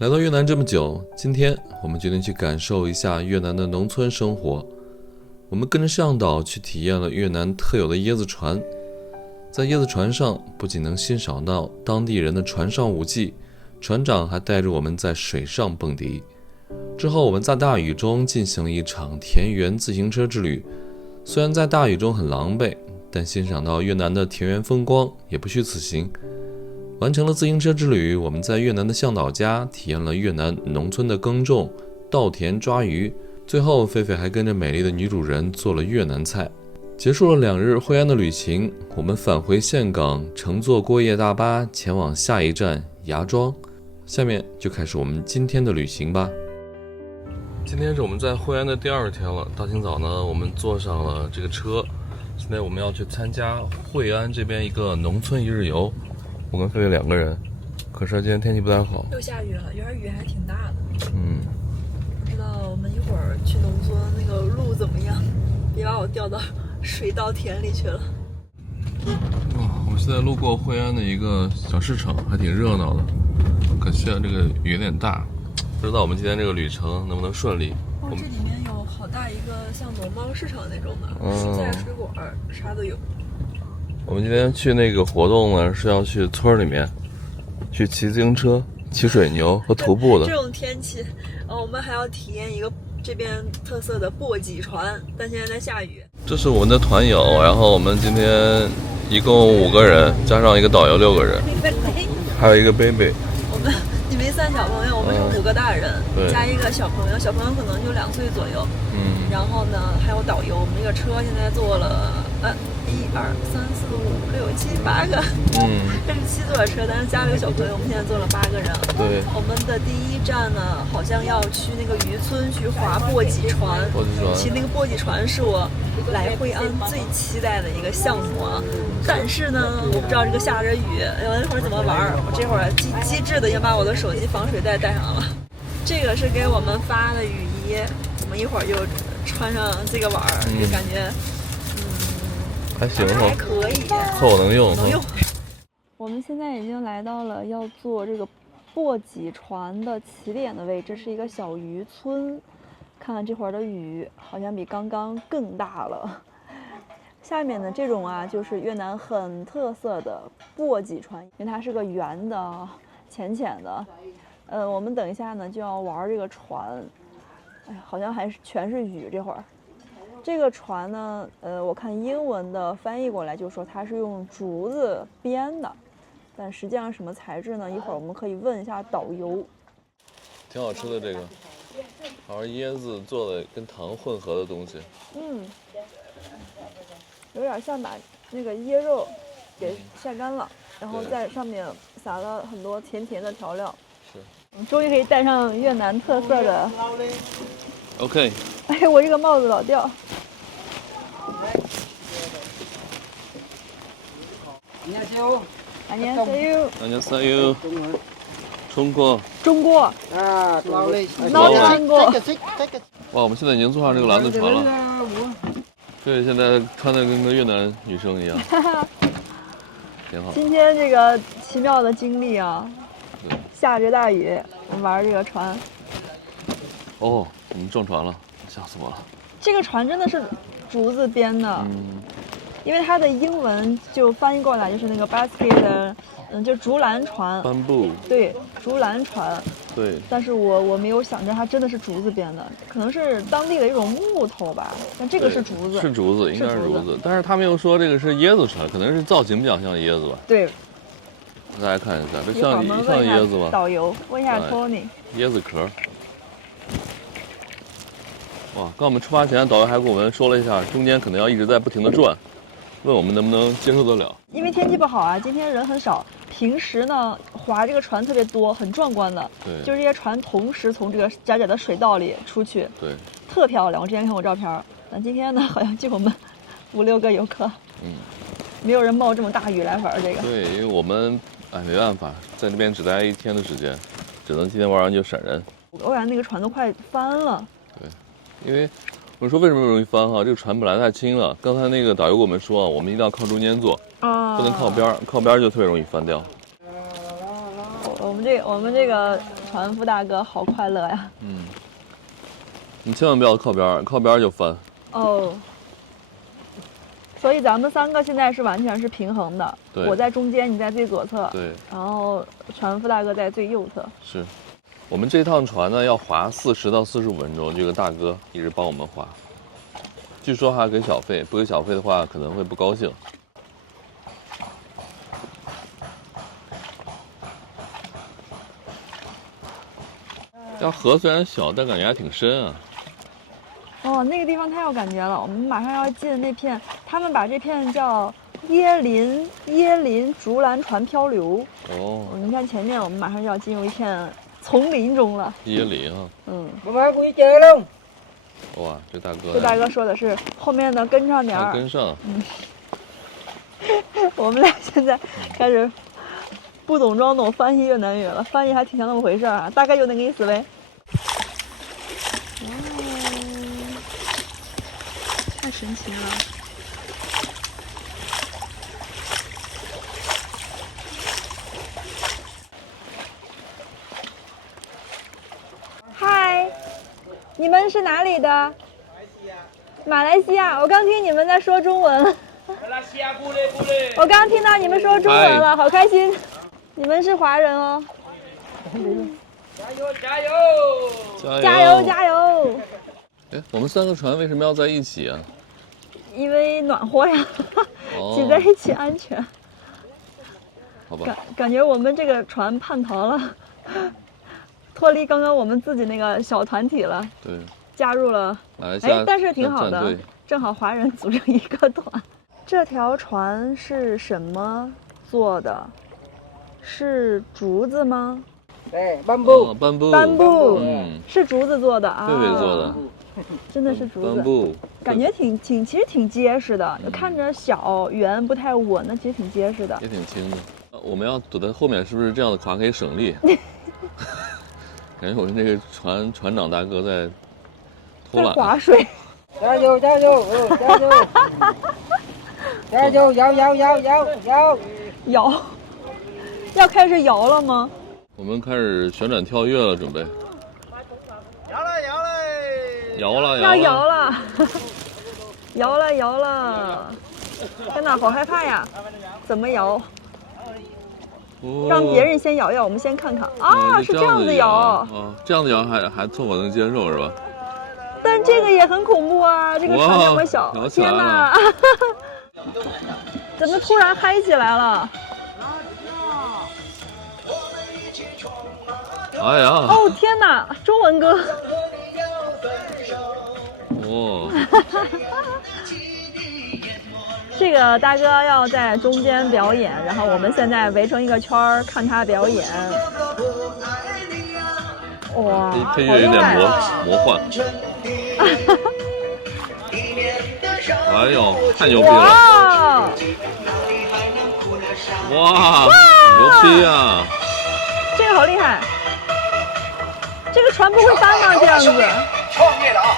来到越南这么久，今天我们决定去感受一下越南的农村生活。我们跟着向导去体验了越南特有的椰子船。在椰子船上，不仅能欣赏到当地人的船上舞技，船长还带着我们在水上蹦迪。之后，我们在大雨中进行了一场田园自行车之旅。虽然在大雨中很狼狈，但欣赏到越南的田园风光也不虚此行。完成了自行车之旅，我们在越南的向导家体验了越南农村的耕种、稻田、抓鱼。最后，狒狒还跟着美丽的女主人做了越南菜。结束了2日惠安的旅行，我们返回岘港，乘坐过夜大巴前往下一站芽庄。下面就开始我们今天的旅行吧。今天是我们在惠安的第2天了。大清早呢，我们坐上了这个车，现在我们要去参加惠安这边一个农村一日游。我跟狒狒2个人，可是今天天气不太好，又下雨了，有点雨还挺大的。不知道我们一会儿去农村那个路怎么样，别把我掉到水稻田里去了。我们现在路过惠安的一个小市场，还挺热闹的。可惜啊，这个雨有点大，不知道我们今天这个旅程能不能顺利。这里面有好大一个像农贸市场那种的，蔬菜水果啥都有。我们今天去那个活动呢，是要去村里面去骑自行车、骑水牛和徒步的。这种天气，我们还要体验一个这边特色的簸箕船，但现在在下雨。这是我们的团友，然后我们今天一共5个人，加上一个导游6个人，还有一个 baby。你没3小朋友，我们是5个大人，加一个小朋友，小朋友可能就2岁左右。然后呢，还有导游。我们这个车现在坐了1、2、3、4、5、6、7、8个。这是7座车，但是加了个小朋友，我们现在坐了8个人。对。我们的第1站呢，好像要去那个渔村去划簸箕船。骑那个簸箕船是我来惠安最期待的一个项目啊。但是呢，我不知道这个下着雨，一会儿怎么玩。我这会儿机智的也把我的手机防水袋带上了。这个是给我们发的雨衣，我们一会儿就穿上这个玩，就感觉还行，还可以，凑合能用。我们现在已经来到了要坐这个簸箕船的起点的位置，是一个小渔村。看看这会儿的雨，好像比刚刚更大了。下面的这种啊，就是越南很特色的簸箕船，因为它是个圆的、浅浅的。我们等一下呢就要玩这个船，好像还是全是雨这会儿。这个船呢，我看英文的翻译过来就说它是用竹子编的，但实际上什么材质呢？一会儿我们可以问一下导游。挺好吃的这个，好像椰子做的跟糖混合的东西。有点像把那个椰肉给晒干了，然后在上面撒了很多甜甜的调料。终于可以戴上越南特色的。OK。哎，我这个帽子老掉。안녕하세요。中国。啊，哇，我们现在已经坐上这个篮子船了。对，现在穿的跟个越南女生一样，挺好。今天这个奇妙的经历啊，下着大雨，我们玩这个船。我们撞船了，吓死我了。这个船真的是竹子编的，因为它的英文就翻译过来就是那个 basket 的，就竹篮船。帆布。对，竹篮船。对。但是我没有想着它真的是竹子编的，可能是当地的一种木头吧。但这个是竹子。是竹子，应该是竹子。但是他们又说这个是椰子船，可能是造型比较像椰子吧。对。大家看一下，这像椰子吗？导游问一下 Tony。椰子壳。哇！刚我们出发前，导游还跟我们说了一下，中间可能要一直在不停的转，问我们能不能接受得了。因为天气不好啊，今天人很少。平时呢，划这个船特别多，很壮观的。对。就这些船同时从这个窄窄的水道里出去。对。特漂亮，我之前看过照片。但今天呢，好像就我们5、6个游客。没有人冒这么大雨来玩这个。对，因为我们没办法，在那边只待1天的时间，只能今天玩完就闪人。我感觉那个船都快翻了。对。因为我说为什么容易翻哈？这个船本来太轻了，刚才那个导游跟我们说，我们一定要靠中间坐，不能靠边，靠边就特别容易翻掉。我们这个船夫大哥好快乐呀。嗯，你千万不要靠边儿，靠边儿就翻。哦。所以咱们3个现在是完全是平衡的，对我在中间，你在最左侧，对，然后船夫大哥在最右侧。是。我们这趟船呢要划40到45分钟，这个大哥一直帮我们划。据说还给小费，不给小费的话可能会不高兴。这河虽然小，但感觉还挺深啊。哦，那个地方太有感觉了，我们马上要进那片，他们把这片叫椰林竹篮船漂流。哦，你看前面，我们马上就要进入一片丛林中了。椰林啊。嗯。哇，这大哥。这大哥说的是后面的跟上点儿。跟上。嗯。我们俩现在开始不懂装懂翻译越南语了，翻译还挺像那么回事啊，大概就那个意思呗。太神奇了！嗨，你们是哪里的？马来西亚。我刚听你们在说中文。我刚听到你们说中文了，好开心！你们是华人哦。加油！加油！加油！哎，我们3个船为什么要在一起啊？因为暖和呀，挤在一起安全。好吧。感觉我们这个船叛逃了，脱离刚刚我们自己那个小团体了。对。加入了。哎，但是挺好的，正好华人组成一个团。这条船是什么做的？是竹子吗？对，斑布。斑布。嗯，是竹子做的啊。对做的。真的是竹子。斑布。感觉其实挺结实的，看着小圆不太稳，那其实挺结实的。也挺轻的。我们要躲在后面，是不是这样的划可以省力？感觉我们这个船长大哥在偷懒。划水。加油！加油！加油！加油！摇！要开始摇了吗？我们开始旋转跳跃了，准备。摇了！要摇了！摇了！天哪，好害怕呀！怎么摇？让别人先摇，我们先看看啊，是这样子摇啊，这样子摇还凑合能接受是吧？但这个也很恐怖啊！这个船这么小，天哪！怎么突然嗨起来了？哎呀！哦天哪，中文歌！哦。这个大哥要在中间表演，然后我们现在围成一个圈儿看他表演。哇，配乐有点魔幻。哎呦，太牛逼了！哇，牛逼啊！这个好厉害！这个船不会翻吗？这样子。创业了啊！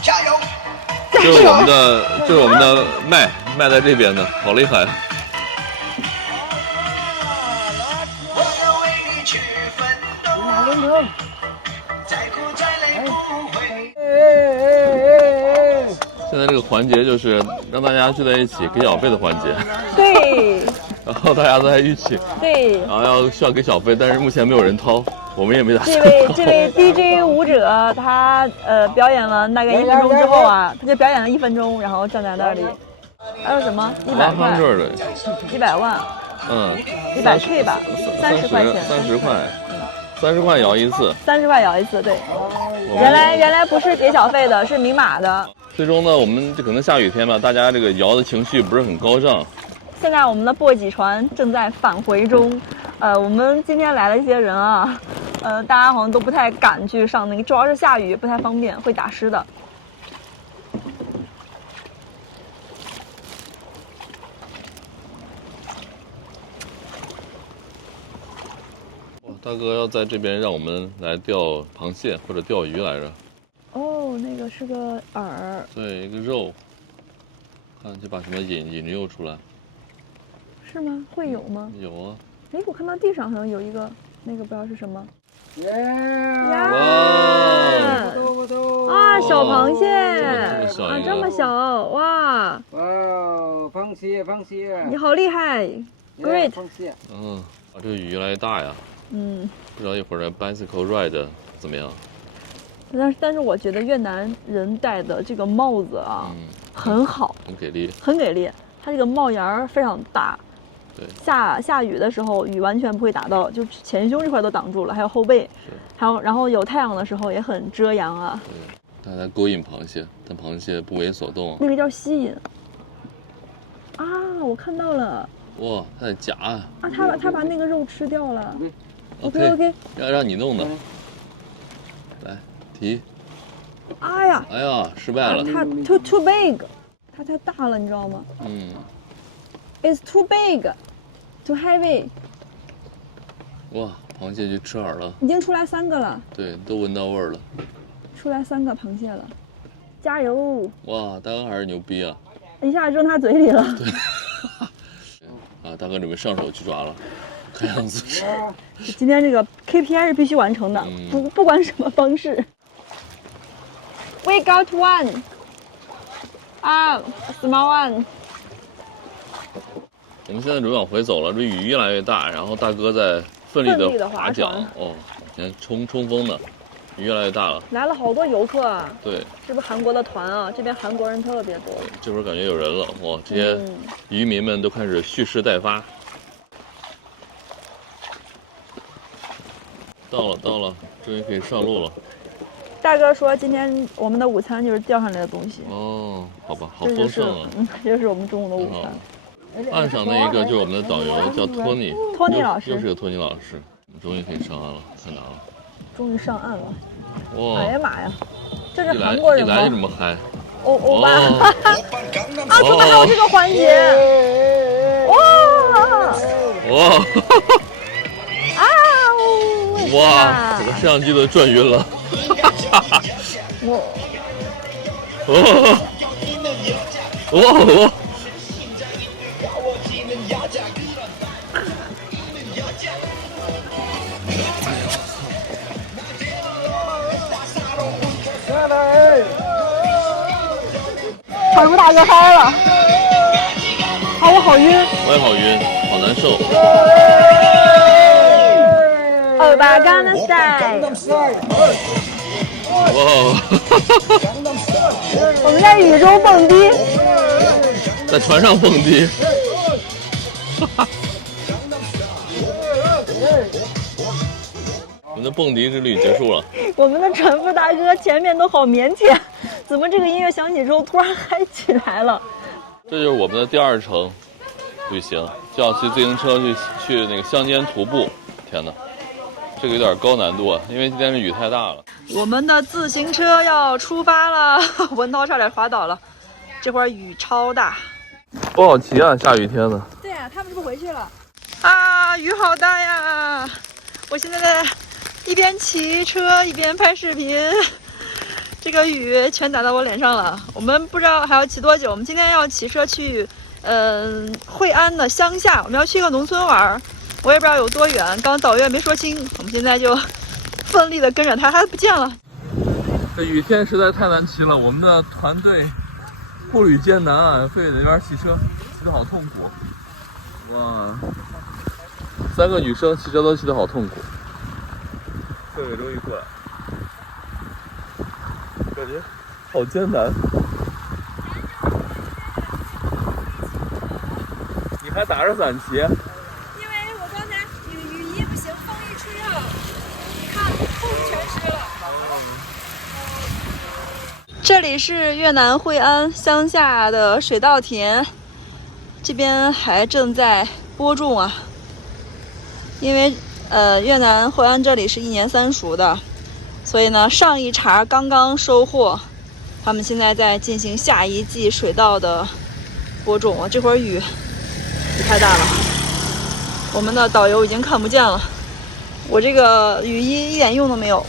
加油！这是我们的麦在这边的，好厉害！现在这个环节就是让大家聚在一起给小费的环节。对。然后大家都在一起。对。然后需要给小费，但是目前没有人掏，我们也没打算。这位 DJ 舞者他表演了大概1分钟之后啊，他就表演了1分钟，然后站在那里。还有什么？100块。100万。嗯。100K 吧，30块钱。30块。30块摇一次。30块摇一次，对。原来不是给小费的，是明码的。最终呢，我们这可能下雨天吧，大家这个摇的情绪不是很高涨。现在我们的簸箕船正在返回中，我们今天来了一些人啊，大家好像都不太敢去上那个，主要是下雨不太方便，会打湿的。哇，大哥要在这边让我们来钓螃蟹或者钓鱼来着。哦，那个是个饵。对，一个肉。看就把什么引诱出来。是吗？会有吗？有啊。哎，我看到地上好像有一个，那个不知道是什么。呀！啊，小螃蟹啊，这么小哇！哇，螃蟹，螃蟹！你好厉害 ，Great！ 螃蟹。这个雨越来越大呀。不知道一会儿的 bicycle ride 怎么样？但是我觉得越南人戴的这个帽子啊，很好，很给力，很给力。它这个帽檐儿非常大，对，下雨的时候雨完全不会打到，就前胸这块都挡住了，还有后背，然后有太阳的时候也很遮阳啊。对，它在勾引螃蟹，但螃蟹不为所动。那个叫吸引啊，我看到了。哇，它在夹啊！他把那个肉吃掉了。OK， 让你弄的。来提。哎呀，失败了。它 too big， 它太大了，你知道吗？It's too big, too heavy。哇，螃蟹去吃饵了。已经出来3个了。对，都闻到味儿了。出来3个螃蟹了，加油！哇，大哥还是牛逼啊！一下扔他嘴里了。对。大哥准备上手去抓了，看样子是。今天这个 KPI 是必须完成的，不管什么方式。We got one， small one。我们现在准备往回走了，这雨越来越大，然后大哥在奋力的划桨。你看冲锋的，雨越来越大了。来了好多游客啊！对，这不韩国的团啊，这边韩国人特别多。这会儿感觉有人了，哇！这些渔民们都开始蓄势待发。到了，终于可以上路了。大哥说，今天我们的午餐就是钓上来的东西。好吧，好丰盛啊！这就是我们中午的午餐。岸上那一个就是我们的导游，叫托尼老师，又是个托尼老师。终于可以上岸了，太难了。终于上岸了。哇！哎呀妈呀，这是韩国人吗？一来就这么嗨。欧巴。怎么还有这个环节？哇！哇！我的摄像机都转晕了。长裤大哥嗨了，我好晕，我也好晕，好难受。欧巴Gangnam Style。哇！我们在雨中蹦迪，在船上蹦迪。我们的蹦迪之旅结束了。我们的船夫大哥前面都好腼腆，怎么这个音乐响起之后突然嗨起来了？这就是我们的第2程旅行，就要骑自行车去那个乡间徒步。天哪，这个有点高难度啊，因为今天是雨太大了。我们的自行车要出发了，文涛差点滑倒了，这会儿雨超大，不好骑啊，下雨天的。对啊，他们是不是回去了？啊，雨好大呀！我现在在一边骑车一边拍视频，这个雨全打到我脸上了。我们不知道还要骑多久，我们今天要骑车去惠安的乡下，我们要去一个农村玩，我也不知道有多远，刚导游也没说清，我们现在就奋力的跟着他，他不见了。这雨天实在太难骑了，我们的团队步履艰难啊，非得在那边骑车，骑得好痛苦。哇，3个女生骑车都骑得好痛苦。这尾终于过来，感觉好艰难。你还打着伞骑？因为我刚才雨衣不行，风一吹啊，你看裤子全湿了。这里是越南惠安乡下的水稻田，这边还正在播种啊。因为越南惠安这里是1年3熟的，所以呢上一茬刚刚收获，他们现在在进行下一季水稻的播种啊。这会儿雨太大了，我们的导游已经看不见了，我这个雨衣一点用都没有，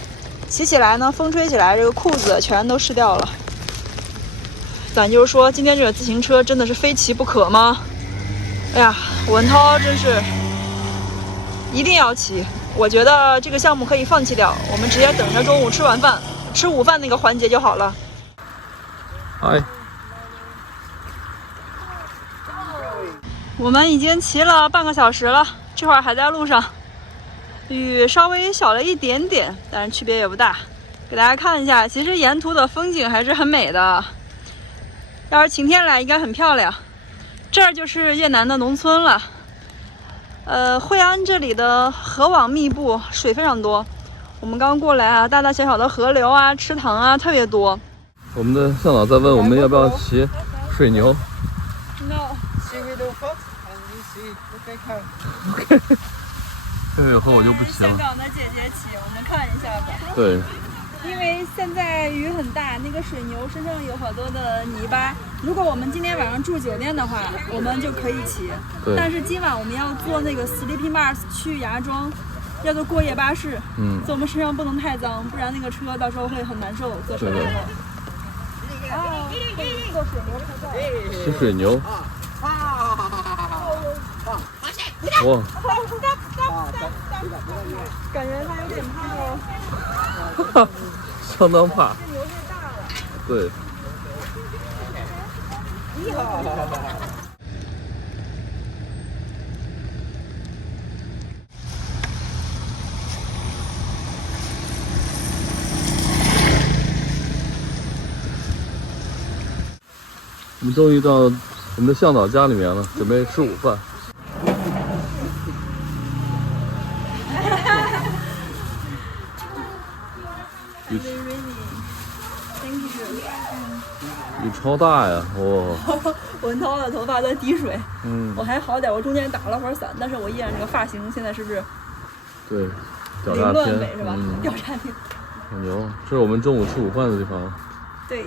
骑起来呢风吹起来这个裤子全都湿掉了。咱就是说今天这个自行车真的是非骑不可吗？哎呀，文涛真是一定要骑，我觉得这个项目可以放弃掉，我们直接等着中午吃晚饭、吃午饭那个环节就好了。嗨，我们已经骑了半个小时了，这会儿还在路上，雨稍微小了一点点，但是区别也不大。给大家看一下，其实沿途的风景还是很美的，要是晴天来应该很漂亮。这儿就是越南的农村了。惠安这里的河网密布，水非常多。我们刚过来啊，大大小小的河流啊、池塘啊特别多。我们的向导在问我们要不要骑水牛。 No， See we do first and we see. Okay, come. OK， 这个以后我就不骑了。香港的姐姐骑，我们看一下吧。对，因为现在雨很大，那个水牛身上有好多的泥巴。如果我们今天晚上住酒店的话，我们就可以骑。对但是今晚我们要坐那个 Sleeping Mars 去芽庄，要坐过夜巴士。所以我们身上不能太脏，不然那个车到时候会很难受。坐车的时候。哦，可以坐水牛拍照。骑水牛。哇，感觉他有点怕哦。相当怕。这牛太大了。对。我们终于到我们的向导家里面了，准备吃午饭。雨超大呀！哇，文涛的头发在滴水，我嗯，还好点，我中间打了会儿伞，但是我依然这个发型现在是不是对，屌凌炸天乱美是吧？嗯，屌炸天，好牛！这是我们中午吃午饭的地方。对，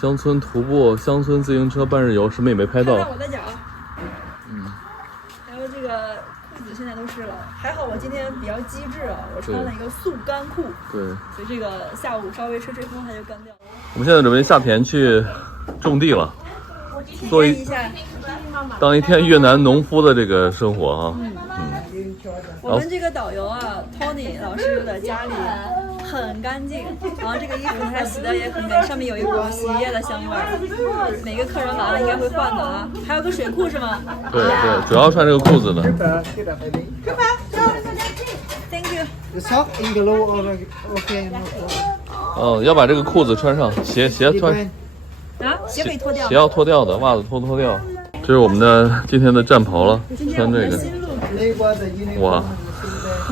乡村徒步、乡村自行车半日游，什么也没拍到。看看我的脚，嗯，还有这个裤子现在都湿了，还好我今天比较机智啊，我穿了一个速干裤，对。所以这个下午稍微吹吹风它就干掉了。我们现在准备下田去种地了，做体验一下，当一天越南农夫的这个生活啊。我们这个导游啊 ，Tony 老师的家里很干净，然后这个衣服他洗的也很美，上面有一股洗衣液的香味儿。每个客人来了应该会换的啊，还有个水库是吗？对对，主要穿这个裤子的。 Get up, baby. Thank you。 The sock in the low or okay, no problem. 哦，要把这个裤子穿上，鞋穿， Depend. 啊，鞋可以脱掉鞋。要脱掉的，袜子脱掉。这是我们的今天的战袍了，今天我穿这个。们的新路 They were the uniform. Wow.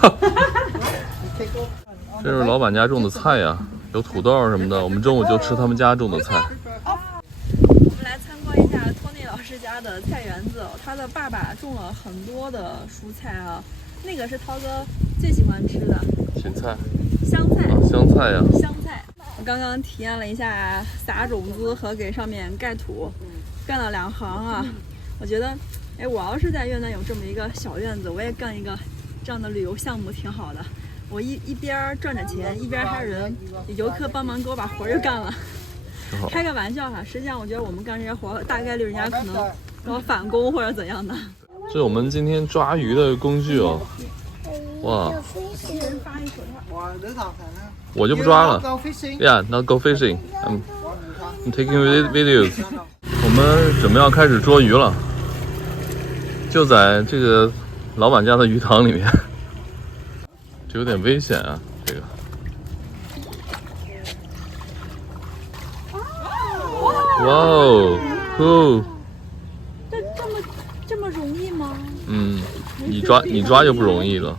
You take off. 这是老板家种的菜呀，有土豆什么的。我们中午就吃他们家种的菜。我们来参观一下托尼老师家的菜园子，他的爸爸种了很多的蔬菜啊，那个是涛哥最喜欢吃的芹菜香菜。啊，香菜呀。香菜，我刚刚体验了一下撒种子和给上面盖土，干了2行啊。我觉得，哎，我要是在越南有这么一个小院子，我也干一个这样的旅游项目，挺好的。我一边赚着钱，一边还有人游客帮忙给我把活儿就干了。开个玩笑哈，实际上我觉得我们干这些活儿，大概率人家可能给我返工或者怎样的。这是我们今天抓鱼的工具哦。哇，一人发一手套。Wow, this is 我就不抓了。 Go fishing. Yeah, now go fishing. I'm taking videos. 我们准备要开始捉鱼了，就在这个老板家的鱼塘里面，这有点危险啊，这个。哇哦，酷！这么容易吗？嗯，你抓就不容易了，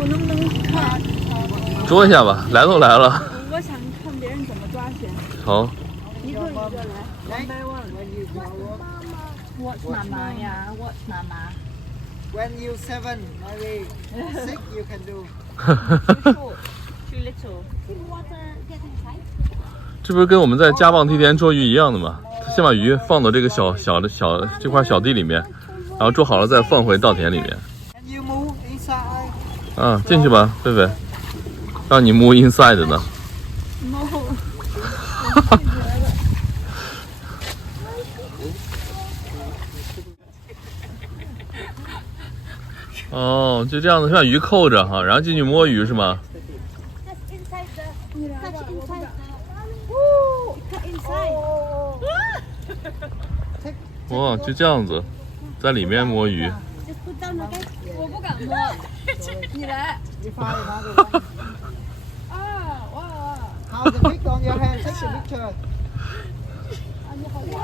我能不能看？捉一下吧，来都来了。我想看别人怎么抓先。好，一个一个来 ，one by one。 When you grow up, What's mama 呀？What's mama？ when you 7, maybe 6, you can do. Too little。这不是跟我们在家棒梯田捉鱼一样的吗？先把鱼放到这个小这块小地里面，然后捉好了再放回稻田里面。 And you move inside. 啊，进去吧，狒狒，让你 move inside 的呢。 No。哦，就这样子，让鱼扣着哈，然后进去摸鱼是吗？ 哇，就这样子，在里面摸鱼。我不敢摸，你来。你发给他个。啊，哇！ How's the pic on your hand? Take the picture. 你好厉害。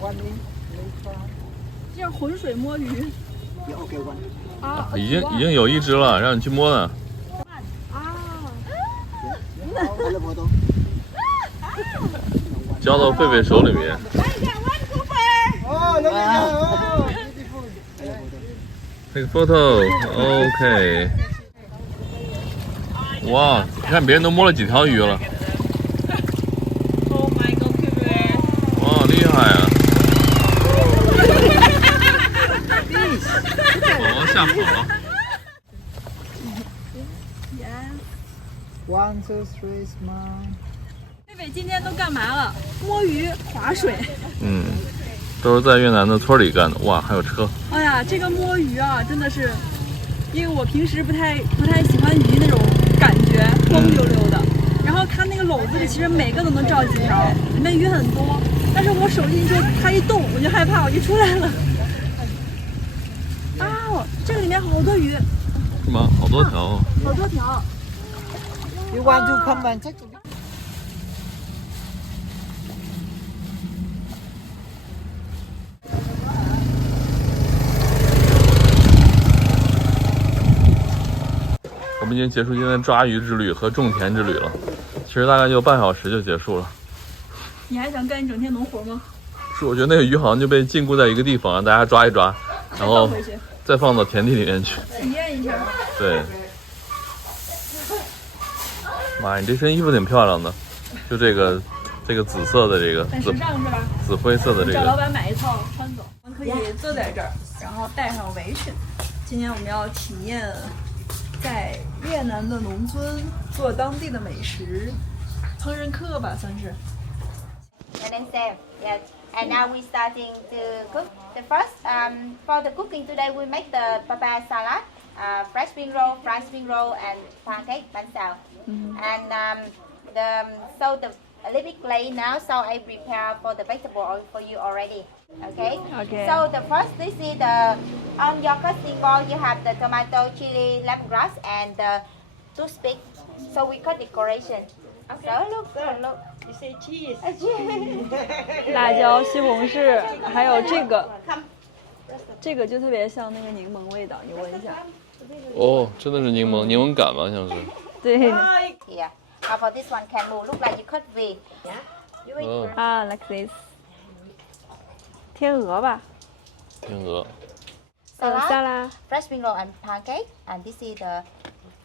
One in. Later. 这样浑水摸鱼 Yeah, okay, one. 啊，已经有一只了，让你去摸呢。 All the photo. 交到贝贝手里面。 Oh, look at that. Oh, beautiful. Take photo，OK。哇，你看别人都摸了几条鱼了。哇，厉害啊！哦，吓跑了。 1, 2, 3, smile. 贝贝今天都干嘛了？摸鱼、划水。嗯，都是在越南的村里干的。哇，还有车。哎呀，这个摸鱼啊，真的是，因为我平时不太喜欢鱼那种感觉，光溜溜的。然后它那个篓子里其实每个都能照几条，里面鱼很多。但是我手进去，它一动我就害怕，我就出来了。啊，这个里面好多鱼，是吗？好多条哦。好多条。 You want to come and take the picture? 我们已经结束今天抓鱼之旅和种田之旅了，其实大概就半小时就结束了。你还想干一整天农活吗？是，我觉得那个鱼好像就被禁锢在一个地方，让大家抓一抓，然后回去再放到田地里面去。体验一下。对。妈，你这身衣服挺漂亮的，就这个紫色的这个很时尚是吧？紫灰色的这个。找老板买一套穿走。我们可以坐在这儿，然后戴上围裙。今天我们要体验在越南的农村做当地的美食，烹饪课吧算是。 And then save, yes. And now we're starting to cook. The first, for the cooking today, we make the papaya salad, fresh spring roll, fried spring roll, and pancake bánh xèo. And so the a little bit late now, so I prepare for the vegetable for you already. Okay. Okay. So the first, this is the on your cutting board. You have the tomato, chili, lemongrass, and the toothpick. So we cut decoration. So look, look. 辣椒、西红柿，还有这个就特别像那个柠檬味道，你闻一下。哦，真的是柠檬杆吧，像是。对。 Here. For this one can move. Look like you cut V. 哦，啊 ，like this。天鹅吧。天鹅。沙拉。 Fresh spring roll and pancake. And this is the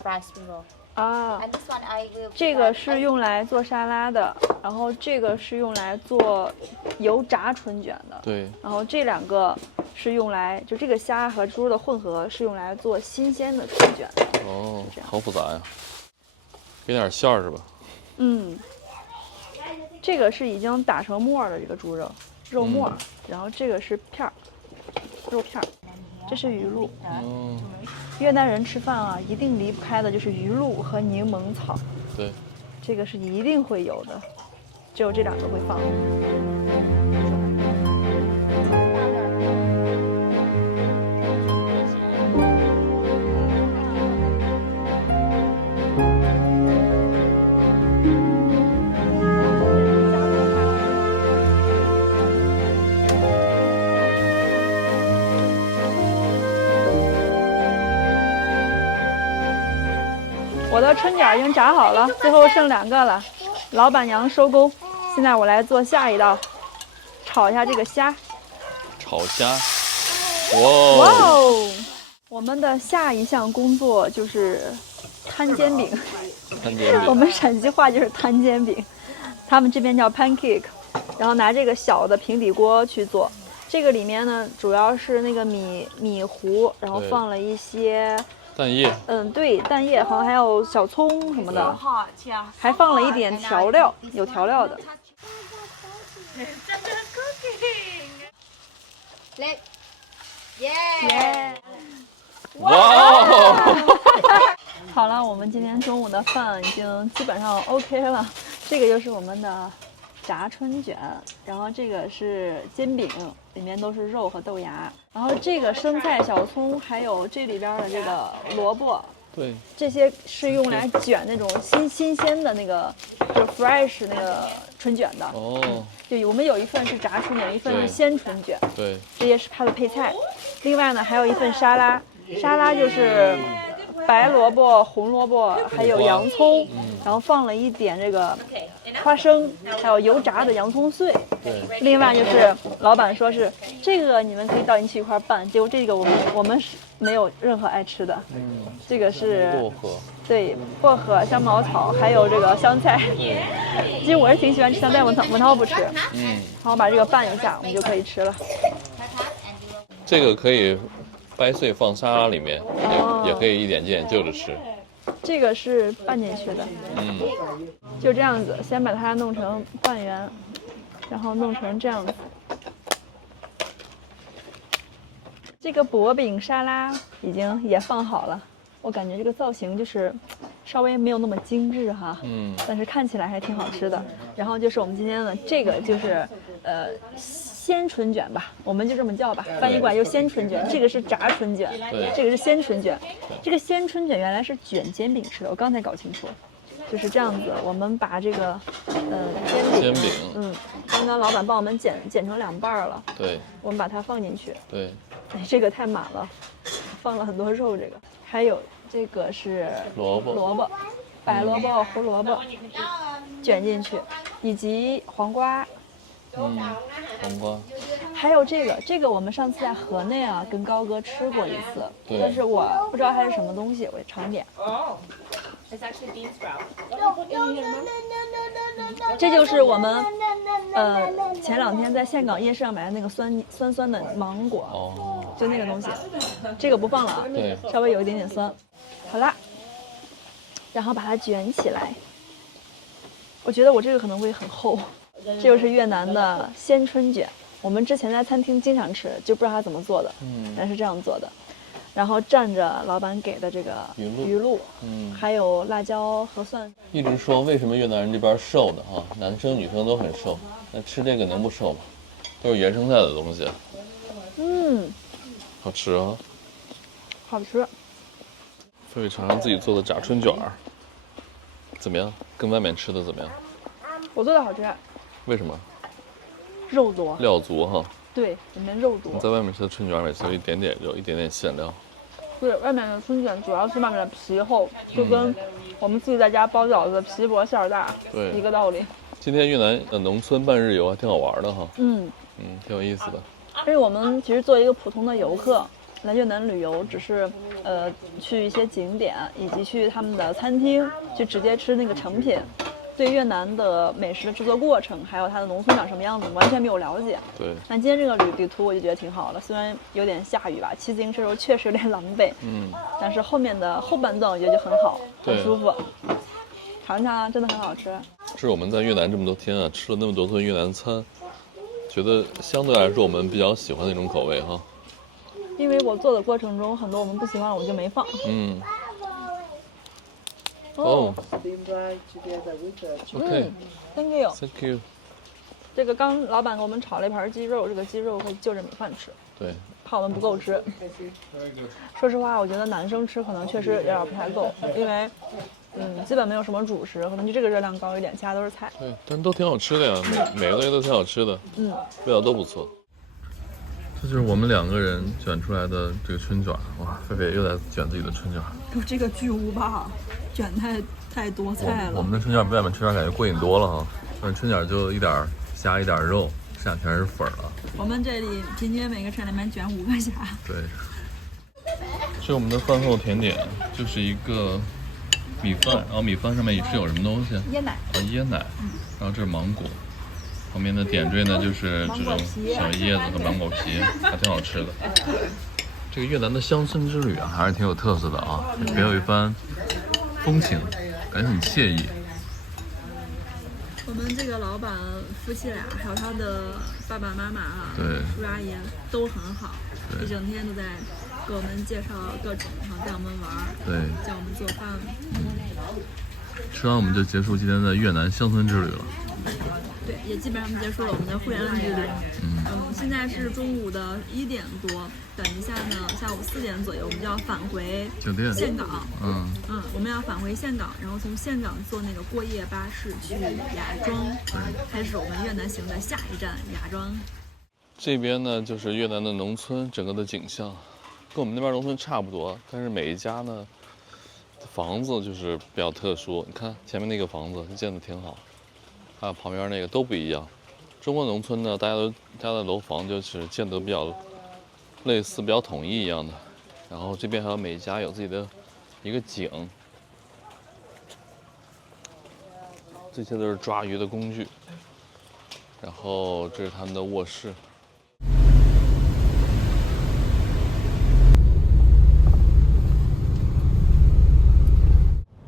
fried spring roll. 啊。 And this one I will. 这个是用来做沙拉的，然后这个是用来做油炸春卷的。对。然后这两个是用来，就这个虾和猪的混合是用来做新鲜的春卷。哦，好复杂呀。给点馅儿是吧？嗯。这个是已经打成沫儿的这个猪肉，肉末，然后这个是片儿，肉片儿，这是鱼露。哦。 越南人吃饭啊，一定离不开的就是鱼露和柠檬草。对，这个是一定会有的，只有这两个会放。我的春卷已经炸好了，最后剩2个了。老板娘收工，现在我来做下一道，炒一下这个虾。炒虾。哇哇哦！哦！我们的下一项工作就是摊煎饼。摊煎饼。我们陕西话就是摊煎饼，他们这边叫 pancake。然后拿这个小的平底锅去做。这个里面呢，主要是那个米糊，然后放了一些。 蛋液，对，蛋液好像还有小葱什么的，还放了一点调料，有调料的。 Let Yeah. 哇哦！好了，我们今天中午的饭已经基本上 OK 了。这个就是我们的炸春卷，然后这个是煎饼，里面都是肉和豆芽，然后这个生菜、小葱，还有这里边的这个萝卜，对，这些是用来卷那种新鲜的那个，就是 fresh 那个春卷的。哦，对，我们有一份是炸春卷，一份是对鲜春卷，对，这些是它的配菜。另外呢，还有一份沙拉，沙拉就是白萝卜、红萝卜，还有洋葱，然后放了一点这个花生，还有油炸的洋葱碎。对，另外就是老板说是这个你们可以倒进去一块拌，结果这个我们是没有任何爱吃的。这个是薄荷，对，薄荷、香茅草，还有这个香菜。其实我是挺喜欢吃香菜，文涛不吃。然后把这个拌一下，我们就可以吃了。这个可以掰碎放沙拉里面，也可以一点就着吃。这个是拌进去的，就这样子，先把它弄成半圆，然后弄成这样子。这个薄饼沙拉已经也放好了，我感觉这个造型就是稍微没有那么精致哈，但是看起来还挺好吃的。然后就是我们今天的这个就是鲜春卷吧，我们就这么叫吧，翻译过来就鲜春卷。这个是炸春卷，这个是鲜春卷。这个鲜春卷原来是卷煎饼吃的，我刚才搞清楚，就是这样子。我们把这个煎饼，刚刚老板帮我们剪成2半了，对，我们把它放进去。对，哎，这个太满了，放了很多肉。这个还有这个是萝卜，白萝卜、胡萝卜卷进去，以及黄瓜。黄瓜，还有这个我们上次在河内啊跟高哥吃过一次，对但是我不知道它是什么东西，我尝点。这就是我们前2天在岘港夜市上买的那个酸的芒果，就那个东西，这个不放了啊，对，稍微有一点点酸。好啦，然后把它卷起来，我觉得我这个可能会很厚。这就是越南的鲜春卷，我们之前在餐厅经常吃，就不知道它怎么做的，但是这样做的。然后蘸着老板给的这个鱼露，还有辣椒和蒜。一直说为什么越南人这边瘦的啊，男生女生都很瘦，那吃这个能不瘦吗？都是原生态的东西。好吃啊，好吃。菲菲尝尝自己做的炸春卷儿，怎么样？跟外面吃的怎么样？我做的好吃。为什么？肉多，料足哈。对，里面肉多。你在外面吃的春卷每次有一点点肉，一点点馅料。对，外面的春卷主要是外面的皮厚，就跟我们自己在家包饺子皮薄馅大，对，一个道理。今天越南的农村半日游还挺好玩的哈。挺有意思的。因为我们其实作为一个普通的游客来越南旅游，只是去一些景点，以及去他们的餐厅，去直接吃那个成品。对越南的美食的制作过程，还有它的农村长什么样子，完全没有了解。对。但今天这个旅途我就觉得挺好的，虽然有点下雨吧，骑自行车的时候确实有点狼狈。但是后半段我觉得就很好，很舒服。尝尝啊，真的很好吃。这是我们在越南这么多天啊，吃了那么多顿越南餐，觉得相对来说我们比较喜欢那种口味哈。因为我做的过程中，很多我们不喜欢我就没放。哦 ，OK，Thank you。Thank you。这个刚老板给我们炒了一盘鸡肉，这个鸡肉会就着米饭吃。对，怕我们不够吃。说实话，我觉得男生吃可能确实有点不太够，因为基本没有什么主食，可能就这个热量高一点，其他都是菜。对，但都挺好吃的呀，每个东西都挺好吃的，味道都不错。这就是我们2个人卷出来的这个春卷，哇，菲菲又在卷自己的春卷。这个巨无霸，卷太多菜了。我们的春卷比外面春卷感觉过瘾多了哈，但春卷就一点虾一点肉，剩下全是粉了。我们这里平均每个车里面卷5个虾。对，这是我们的饭后甜点，就是一个米饭，然后米饭上面也是有什么东西？椰奶。椰奶。然后这是芒果。旁边的点缀呢，就是这种小叶子和芒果皮，还挺好吃的。这个越南的乡村之旅啊，还是挺有特色的啊，别有一番风情，感觉很惬意。我们这个老板夫妻俩，还有他的爸爸妈妈啊，对叔叔阿姨都很好，一整天都在给我们介绍各种，然后带我们玩儿，对，教我们做饭。吃完我们就结束今天的越南乡村之旅了。对，也基本上结束了我们的惠安之旅。现在是中午的1点多，等一下呢，下午4点左右，我们就要返回酒店岘港。我们要返回岘港，然后从岘港坐那个过夜巴士去芽庄，开始我们越南行的下一站芽庄。这边呢就是越南的农村，整个的景象跟我们那边农村差不多，但是每一家呢房子就是比较特殊。你看前面那个房子建得挺好，还有旁边那个都不一样。中国农村呢，大家的楼房就是建得比较类似、比较统一一样的。然后这边还有每家有自己的一个井，这些都是抓鱼的工具。然后这是他们的卧室。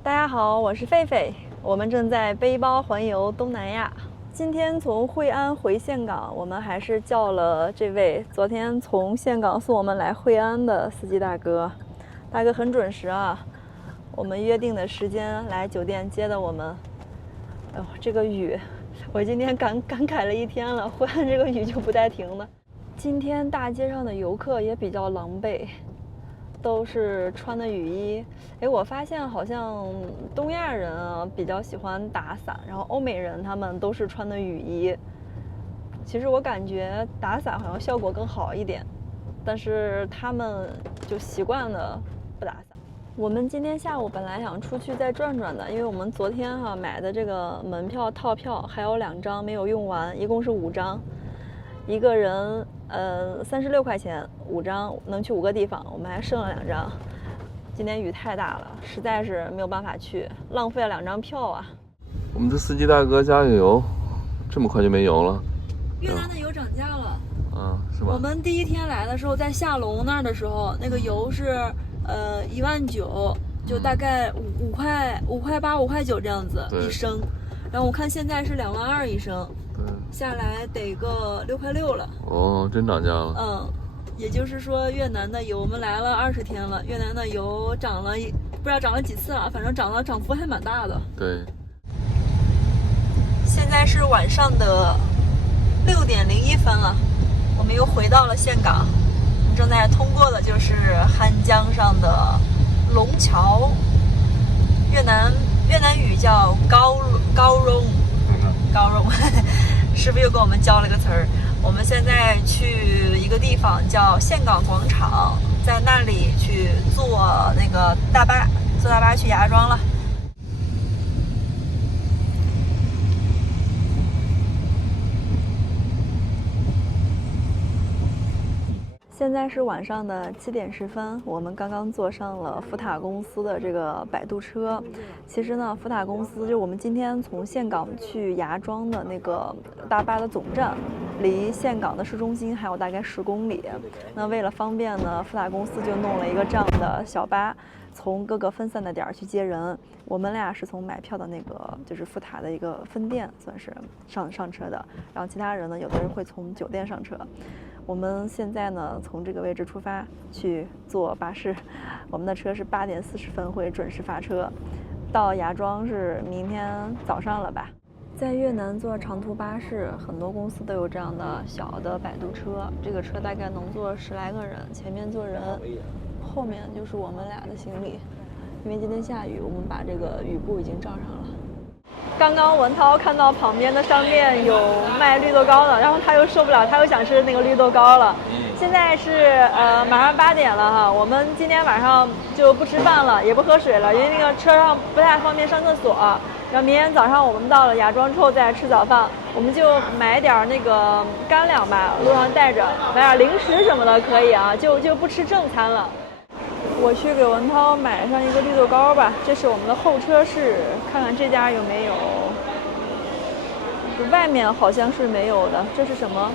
大家好，我是狒狒，我们正在背包环游东南亚。今天从惠安回岘港，我们还是叫了这位昨天从岘港送我们来惠安的司机大哥。大哥很准时啊，我们约定的时间来酒店接的我们。哎呦，这个雨，我今天感慨了一天了，惠安这个雨就不带停的。今天大街上的游客也比较狼狈，都是穿的雨衣。哎，我发现好像东亚人啊比较喜欢打伞，然后欧美人他们都是穿的雨衣。其实我感觉打伞好像效果更好一点，但是他们就习惯了不打伞。我们今天下午本来想出去再转转的，因为我们昨天买的这个门票套票还有2张没有用完，一共是5张，一个人36块钱，5张能去5个地方，我们还剩了2张。今天雨太大了，实在是没有办法去，浪费了2张票啊！我们的司机大哥加个油，这么快就没油了？越南的油涨价了，是吧？我们第一天来的时候，在下龙那儿的时候，那个油是1.9万，就大概5块8、5块9这样子一升，然后我看现在是2.2万一升，下来得个6块6了。哦，真涨价了。也就是说，越南的油我们来了20天了，越南的油涨了，不知道涨了几次了，反正涨幅还蛮大的。对。现在是晚上的6点01分了，我们又回到了岘港，正在通过的就是汉江上的龙桥，越南语叫高荣，师傅又给我们教了个词儿。我们现在去一个地方叫岘港广场，在那里去坐那个大巴，坐大巴去芽庄了。现在是晚上的7点10分，我们刚刚坐上了福塔公司的这个摆渡车。其实呢，福塔公司就我们今天从岘港去芽庄的那个大巴的总站，离岘港的市中心还有大概10公里。那为了方便呢，福塔公司就弄了一个这样的小巴，从各个分散的点儿去接人。我们俩是从买票的那个就是福塔的一个分店算是上车的，然后其他人呢，有的人会从酒店上车。我们现在呢，从这个位置出发去坐巴士，我们的车是8点40分会准时发车，到芽庄是明天早上了吧。在越南坐长途巴士，很多公司都有这样的小的摆渡车，这个车大概能坐10来个人，前面坐人，后面就是我们俩的行李。因为今天下雨，我们把这个雨布已经罩上了。刚刚文涛看到旁边的商店有卖绿豆糕的，然后他又受不了，他又想吃那个绿豆糕了。现在是马上8点了哈，我们今天晚上就不吃饭了，也不喝水了，因为那个车上不太方便上厕所。然后明天早上我们到了芽庄之后再吃早饭，我们就买点那个干粮吧，路上带着，买点零食什么的可以啊，就不吃正餐了。我去给文涛买上一个绿豆糕吧，这是我们的候车室，看看这家有没有。外面好像是没有的，这是什么？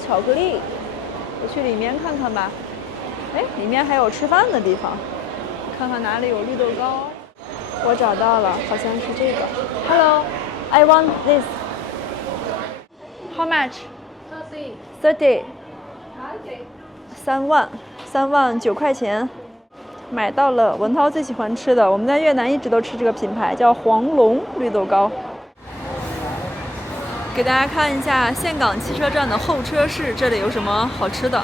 巧克力。我去里面看看吧。哎，里面还有吃饭的地方，看看哪里有绿豆糕。我找到了，好像是这个。Hello， I want this. How much? 30. 3万9块钱，买到了文涛最喜欢吃的。我们在越南一直都吃这个品牌，叫黄龙绿豆糕。给大家看一下岘港汽车站的候车室，这里有什么好吃的。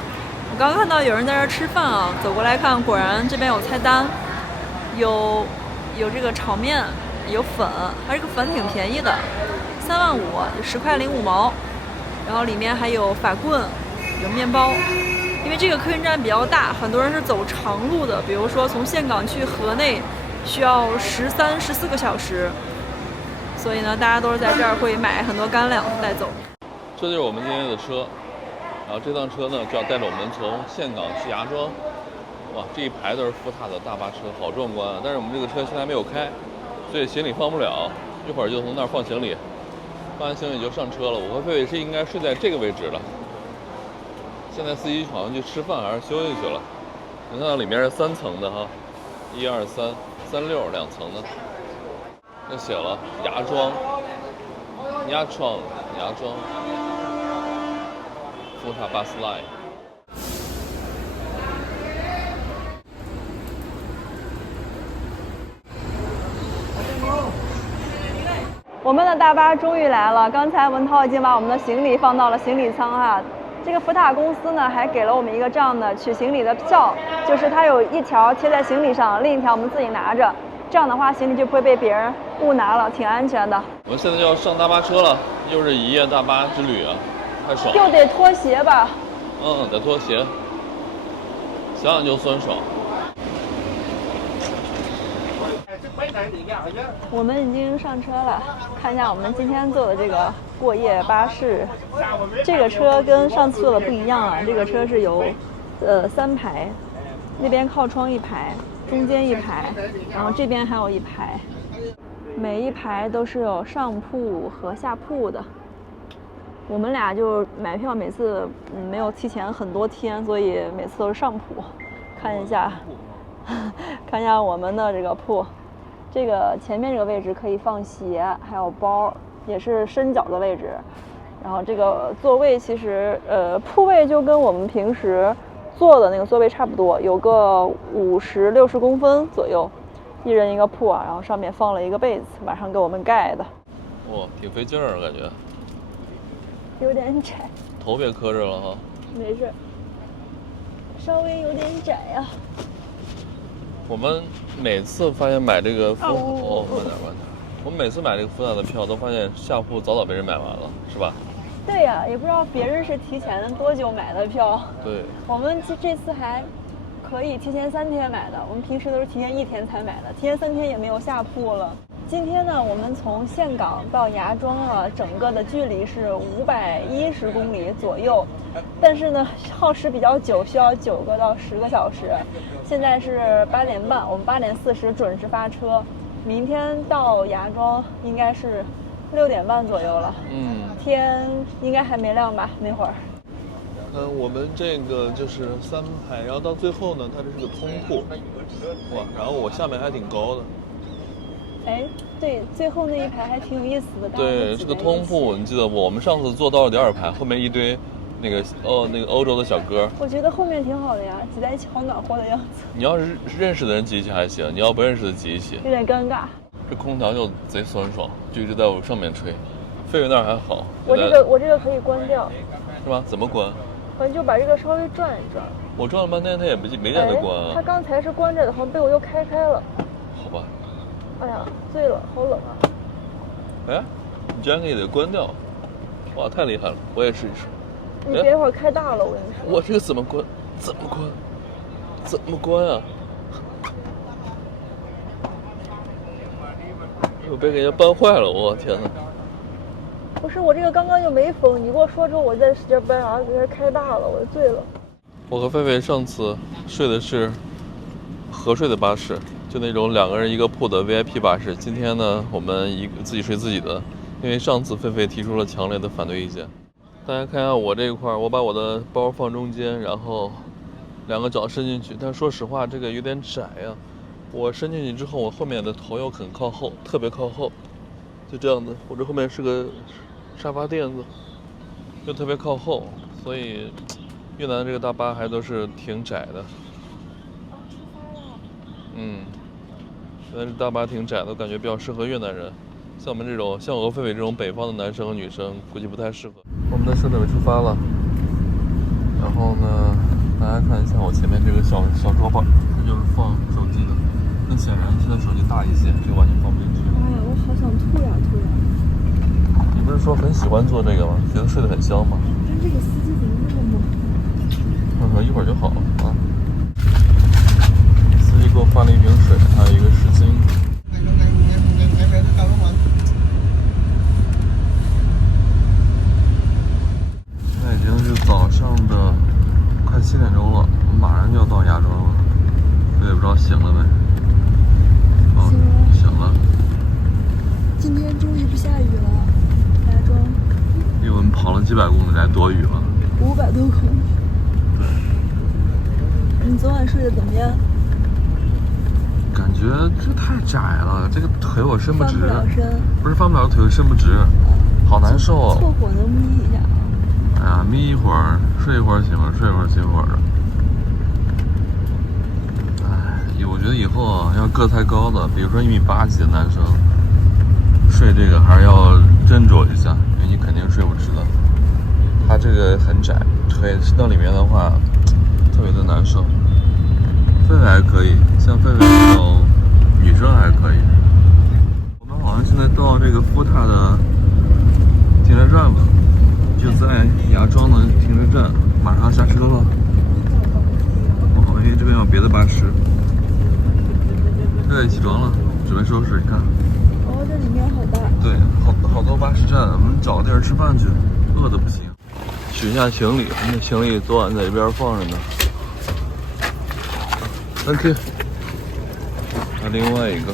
我刚看到有人在这儿吃饭啊，走过来看，果然这边有菜单，有这个炒面，有粉，它这个粉挺便宜的，3万5，有10块05毛。然后里面还有法棍，有面包。因为这个客运站比较大，很多人是走长路的，比如说从岘港去河内需要13、14个小时，所以呢，大家都是在这儿会买很多干粮带走。这就是我们今天的车，然后这趟车呢就要带着我们从岘港去芽庄。哇，这一排都是福塔的大巴车，好壮观啊！但是我们这个车现在没有开，所以行李放不了，一会儿就从那儿放行李，放完行李就上车了。我和狒狒是应该睡在这个位置了。现在司机好像去吃饭还是休息去了。你看到里面是3层的哈，1、2、3、3、6，2层的。那写了芽庄，芽庄，福塔巴斯赖。我们的大巴终于来了，刚才文涛已经把我们的行李放到了行李舱哈。这个福塔公司呢，还给了我们一个这样的取行李的票，就是它有一条贴在行李上，另一条我们自己拿着，这样的话行李就不会被别人误拿了，挺安全的。我们现在就要上大巴车了，又是一夜大巴之旅啊，太爽了！又得脱鞋吧？得脱鞋，想想就酸爽。我们已经上车了，看一下我们今天坐的这个过夜巴士。这个车跟上次坐的不一样啊，这个车是有3排，那边靠窗1排，中间1排，然后这边还有1排，每一排都是有上铺和下铺的。我们俩就买票，每次没有提前很多天，所以每次都是上铺。看一下我们的这个铺。这个前面这个位置可以放鞋，还有包，也是伸脚的位置。然后这个座位其实铺位就跟我们平时坐的那个座位差不多，有个50、60公分左右，一人一个铺啊。然后上面放了一个被子，晚上给我们盖的。哇，挺费劲儿，感觉有点窄，头别磕着了哈。没事，稍微有点窄呀。我们每次发现买这个慢点。我们每次买这个福塔的票，都发现下铺早被人买完了，是吧？对呀，也不知道别人是提前多久买的票。对，我们这次还可以提前3天买的，我们平时都是提前1天才买的，提前3天也没有下铺了。今天呢，我们从岘港到芽庄啊，整个的距离是510公里左右，但是呢，耗时比较久，需要9个到10个小时。现在是8点半，我们8点40准时发车，明天到芽庄应该是6点半左右了。天应该还没亮吧？那会儿。我们这个就是3排，然后到最后呢，它这是个通铺，哇，然后我下面还挺高的。哎，对，最后那一排还挺有意思的。对，是个通铺，你记得不？我们上次坐到了第2排，后面一堆那个欧洲的小哥。我觉得后面挺好的呀，挤在一起好暖和的样子。你要是认识的人挤一起还行，你要不认识的挤一起，有点尴尬。这空调就贼酸爽，就一直在我上面吹。狒狒那儿还好。我这个可以关掉。是吧？怎么关？好像就把这个稍微转一转。我转了半天，它也没让它关啊。它刚才是关着的，好像被我又开了。好吧。哎呀，醉了，好冷啊！哎，你居然可以给它关掉，哇，太厉害了！我也试一试。你别一会儿开大了，我跟你说。我这个怎么关？怎么关啊？我被人家搬坏了，我天哪！不是，我这个刚刚就没封，你给我说之后，我再使劲搬，然后给它开大了，我醉了。我和狒狒上次睡的是合睡的巴士。就那种2个人1个铺的 VIP 巴士，今天呢，我们自己睡自己的，因为上次狒狒提出了强烈的反对意见。大家看一下我这一块，我把我的包放中间，然后2个脚伸进去，但说实话这个有点窄呀。我伸进去之后，我后面的头又很靠后，特别靠后，就这样的。我这后面是个沙发垫子，又特别靠后，所以越南这个大巴还都是挺窄的。越南这大巴挺窄的，我感觉比较适合越南人。像我们这种，像我和狒狒这种北方的男生和女生，估计不太适合。我们的车准备出发了，然后呢，大家看一下我前面这个小桌板，它就是放手机的。那显然现在手机大一些，这个完全放不进去。哎呀，我好想吐呀！突然，你不是说很喜欢做这个吗？觉得睡得很香吗？但这个司机怎么那么猛？一会儿就好了啊。司机给我发了一瓶水，还有一个湿巾。现在已经是早上的快7点钟了，我马上就要到芽庄了。我也不知道醒了没。哦，醒了。今天终于不下雨了，芽庄。因为我们跑了几百公里来躲雨了。500多公里。对。你昨晚睡得怎么样？感觉这太窄了，这个腿我伸不直。翻不了身。不是翻不了腿，伸不直，好难受哦。凑合能眯一下。哎呀，眯一会儿，睡一会儿，醒会儿，睡一会儿，醒会儿的。哎，我觉得以后啊，要个太高的，比如说1.8米几的男生，睡这个还是要斟酌一下，因为你肯定睡不直的。它这个很窄，腿伸到里面的话，特别的难受。狒狒还可以，像狒狒这种女生还可以。我们好像现在到这个福塔的停车站了，就在芽庄的停车站，马上下车了。哦，因为这边有别的巴士。对，起床了，准备收拾，你看。哦，这里面好大。对，好多巴士站，我们找个地儿吃饭去，饿得不行。取一下行李，我们的行李昨晚在这边放着呢。Thank you。还有另外一个。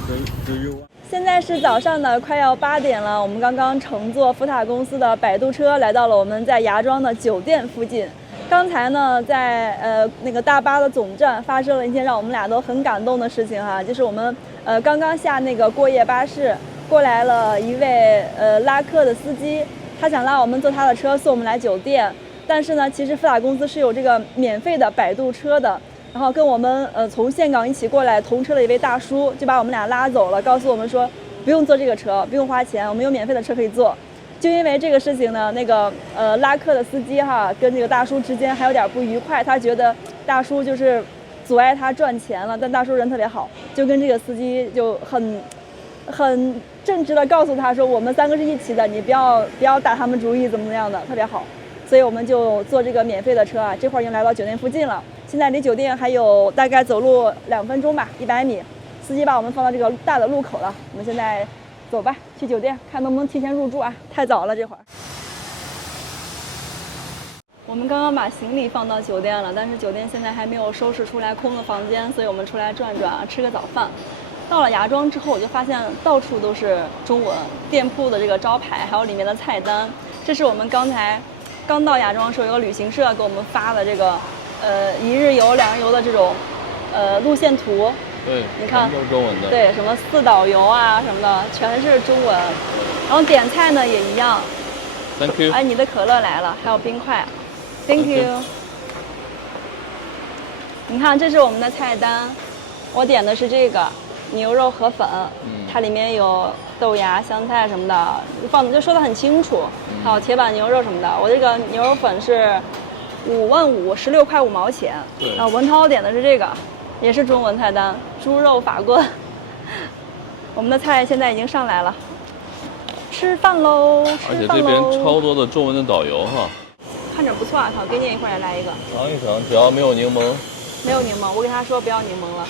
现在是早上的快要8点了，我们刚刚乘坐福塔公司的摆渡车来到了我们在芽庄的酒店附近。刚才呢，在那个大巴的总站发生了一件让我们俩都很感动的事情哈，就是我们刚刚下那个过夜巴士，过来了一位拉客的司机，他想拉我们坐他的车送我们来酒店，但是呢，其实福塔公司是有这个免费的摆渡车的。然后跟我们从岘港一起过来同车的一位大叔就把我们俩拉走了，告诉我们说不用坐这个车，不用花钱，我们有免费的车可以坐。就因为这个事情呢，那个拉客的司机哈跟这个大叔之间还有点不愉快，他觉得大叔就是阻碍他赚钱了，但大叔人特别好，就跟这个司机就很正直的告诉他说我们3个是一起的，你不要打他们主意怎么样的，特别好。所以我们就坐这个免费的车啊，这会儿已经来到酒店附近了。现在离酒店还有大概走路2分钟吧，100米。司机把我们放到这个大的路口了，我们现在走吧，去酒店看能不能提前入住啊，太早了这会儿。我们刚刚把行李放到酒店了，但是酒店现在还没有收拾出来空的房间，所以我们出来转转啊，吃个早饭。到了芽庄之后，我就发现到处都是中文，店铺的这个招牌，还有里面的菜单。这是我们刚到芽庄的时候，有个旅行社给我们发的这个1日游、2日游的这种路线图。对，你看都是中文的。对，什么4导游啊什么的，全是中文。然后点菜呢也一样。Thank you。哎，你的可乐来了，还有冰块。Thank you。你看，这是我们的菜单，我点的是这个牛肉河粉，它里面有豆芽、香菜什么的，就说得很清楚。还有铁板牛肉什么的。我这个牛肉粉是5.5，16块5毛钱。对。然后文涛点的是这个，也是中文菜单，猪肉法棍。我们的菜现在已经上来了，吃饭喽！而且这边超多的中文的导游哈。看着不错啊，好，给你一会儿也来一个。尝一尝，只要没有柠檬。没有柠檬，我给他说不要柠檬了。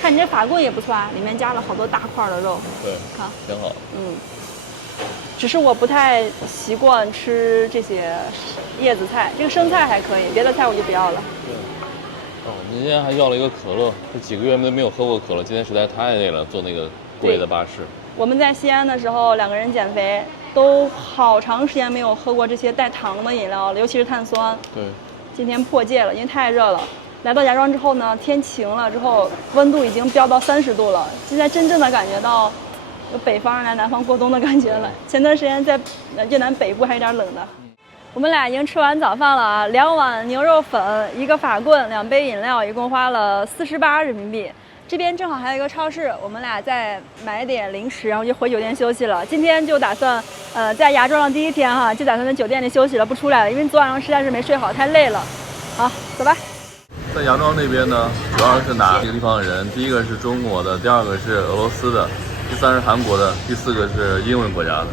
看你这法棍也不错啊，里面加了好多大块的肉。对，看挺好。只是我不太习惯吃这些叶子菜，这个生菜还可以，别的菜我就不要了。对。哦，我们今天还要了一个可乐，这几个月都没有喝过可乐，今天实在太累了，坐那个贵的巴士。我们在西安的时候，2个人减肥，都好长时间没有喝过这些带糖的饮料了，尤其是碳酸。对。今天破戒了，因为太热了。来到芽庄之后呢，天晴了之后，温度已经飙到30度了。现在真正的感觉到有北方人来南方过冬的感觉了。前段时间在越南北部还有点冷的。我们俩已经吃完早饭了啊，2碗牛肉粉，1个法棍，2杯饮料，一共花了48人民币。这边正好还有一个超市，我们俩再买点零食，然后就回酒店休息了。今天就打算，在芽庄上第1天哈，就打算在酒店里休息了，不出来了，因为昨晚上实在是没睡好，太累了。好，走吧。在芽庄那边呢，主要是哪几个地方的人？第一个是中国的，第2个是俄罗斯的，第3是韩国的，第4个是英文国家的。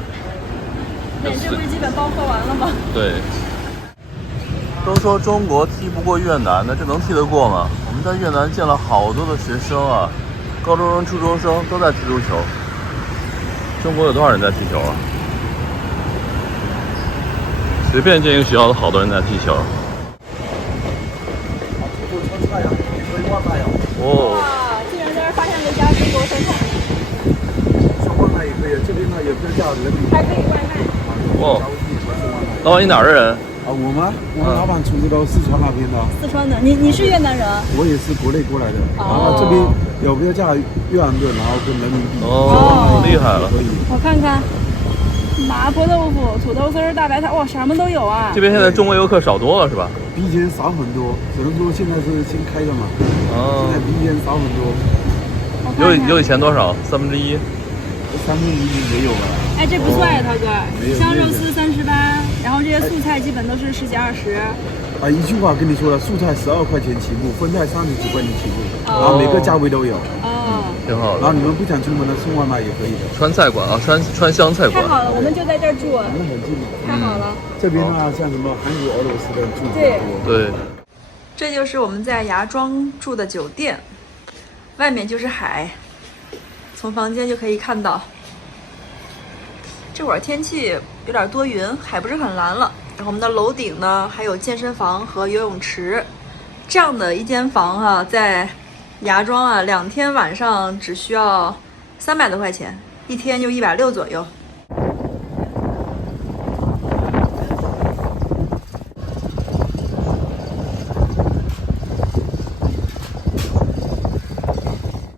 那这不是基本包括完了吗？对。都说中国踢不过越南，那这能踢得过吗？我们在越南见了好多的学生啊，高中生、初中生都在踢足球。中国有多少人在踢球啊？随便见一个学校都好多人在踢球。哦。哇，竟然在这儿发现了一家中国餐馆。送外卖也可以，这边呢有特价人民币。还可以外卖。哦。老板，你哪儿的人？啊，我们老板从这个四川那边的。四川的，你是越南人？我也是国内过来的。然后这边有特价越南盾，然后跟人民币。哦，厉害了。可以。我看看，麻婆豆腐、土豆丝儿、大白菜，哇，什么都有啊！这边现在中国游客少多了是吧？比以前少很多，只能说现在是新开的嘛。哦。现在比以前少很多。有以前多少？1/3？1/3没有了。哎，这不错呀，涛哥。香肉丝38，然后这些素菜基本都是10几20。啊，一句话跟你说了，素菜12块钱起步，荤菜30几块钱起步，然后每个价位都有。哦，挺好的。然后你们不想出门的送外卖也可以的。川菜馆啊，川湘菜馆。太好了，我们就在这儿住。那很近。太好了。这边的话，像什么韩国、俄罗斯的住比对。对。这就是我们在芽庄住的酒店，外面就是海，从房间就可以看到。这会儿天气有点多云，海不是很蓝了。然后我们的楼顶呢还有健身房和游泳池，这样的一间房啊，在芽庄啊，2天晚上只需要300多块钱，1天就160左右。